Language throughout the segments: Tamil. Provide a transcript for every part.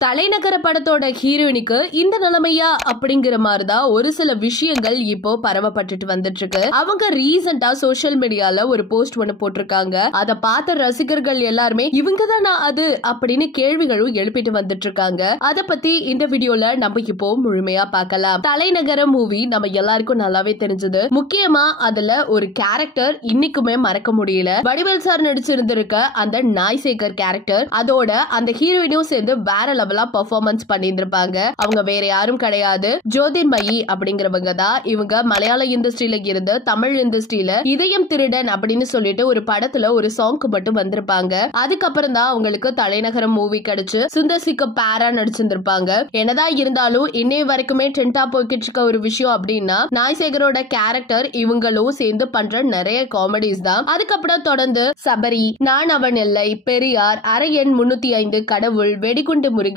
தலைநகர படத்தோட ஹீரோயினுக்கு இந்த நிலைமையா அப்படிங்கிற மாதிரிதான் ஒரு சில விஷயங்கள் இப்போ பரவப்பட்டுட்டு வந்துட்டு இருக்கு. அவங்க ரீசெண்டா சோசியல் மீடியால ஒரு போஸ்ட் ஒண்ணு போட்டிருக்காங்க. அதை பார்த்த ரசிகர்கள் எல்லாருமே இவங்கதான் அது அப்படின்னு கேள்விகளும் எழுப்பிட்டு வந்துட்டு இருக்காங்க. அத பத்தி இந்த வீடியோல நம்ம இப்போ முழுமையா பார்க்கலாம். தலைநகர மூவி நம்ம எல்லாருக்கும் நல்லாவே தெரிஞ்சது. முக்கியமா அதுல ஒரு கேரக்டர் இன்னைக்குமே மறக்க முடியல. வடிவேல் சார் நடிச்சிருந்திருக்க அந்த நாய்சேகர் கேரக்டர், அதோட அந்த ஹீரோயினும் சேர்ந்து வேற பெர்ஃபார்மன்ஸ் பண்ணியிருந்திருப்பாங்க. அவங்க வேற யாரும் கிடையாது, ஜோதிர்மயி அப்படிங்கிறவங்க தான். இவங்க மலையாள இண்டஸ்ட்ரியில இருந்து தமிழ் இண்டஸ்ட்ரியில இதயம் திருடன் அப்படின்னு சொல்லிட்டு ஒரு படத்துல ஒரு சாங்க்கு மட்டும் வந்திருப்பாங்க. அதுக்கப்புறம் தான் அவங்களுக்கு தலைநகரம் மூவி கிடைச்சு சுந்தர்சிக்கு பேரா நடிச்சிருந்திருப்பாங்க. என்னதான் இருந்தாலும் இன்னைய வரைக்குமே ட்ரெண்டா போய்கிட்டு இருக்க ஒரு விஷயம் அப்படின்னா நாய்சேகரோட கேரக்டர் இவங்களும் சேர்ந்து பண்ற நிறைய காமெடிஸ் தான். அதுக்கப்புறம் தொடர்ந்து சபரி, நான் அவன் இல்லை, பெரியார், அரையன் 305, கடவுள், வெடிகுண்டு முருகேசன்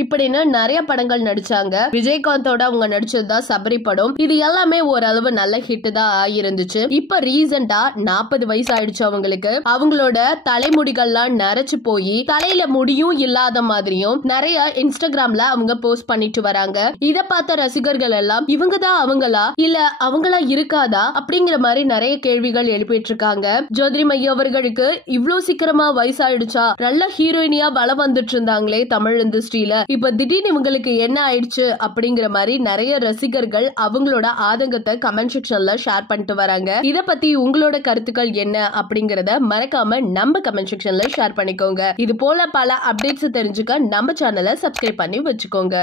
இப்படின்னு நிறைய படங்கள் நடிச்சாங்க. விஜயகாந்தோட அவங்க நடிச்சதுதான் சபரி படம். இது எல்லாமே ஓரளவு நல்ல ஹிட் தான் ஆயிருந்துச்சு. இப்ப ரீசெண்டா 40 வயசு ஆயிடுச்சு அவங்களுக்கு. அவங்களோட தலைமுடிகள்லாம் நரைச்சு போய் தலையில முடியும் இல்லாத மாதிரியும் நிறைய இன்ஸ்டாகிராம்ல அவங்க போஸ்ட் பண்ணிட்டு வராங்க. இத பார்த்த ரசிகர்கள் எல்லாம் இவங்க தான் அவங்களா இல்ல அவங்களா இருக்காதா அப்படிங்கிற மாதிரி நிறைய கேள்விகள் எழுப்பிட்டு இருக்காங்க. ஜோதிர்மயி அவர்களுக்கு இவ்வளவு சீக்கிரமா வயசாயிடுச்சா? நல்ல ஹீரோயினியா வளம் வந்துட்டு இருந்தாங்களே தமிழ் இண்டஸ்ட்ரியில, இப்ப திடீர்னு இவங்களுக்கு என்ன ஆயிடுச்சு அப்படிங்கிற மாதிரி நிறைய ரசிகர்கள் அவங்களோட ஆதங்கத்தை கமெண்ட் செக்ஷன்ல ஷேர் பண்ணிட்டு வராங்க. இத பத்தி உங்களோட கருத்துக்கள் என்ன அப்படிங்கறத மறக்காம நம்ம கமெண்ட் செக்ஷன்ல ஷேர் பண்ணிக்கோங்க. இது போல பல அப்டேட்ஸ் தெரிஞ்சுக்க நம்ம சேனலை சப்ஸ்கிரைப் பண்ணி வச்சுக்கோங்க.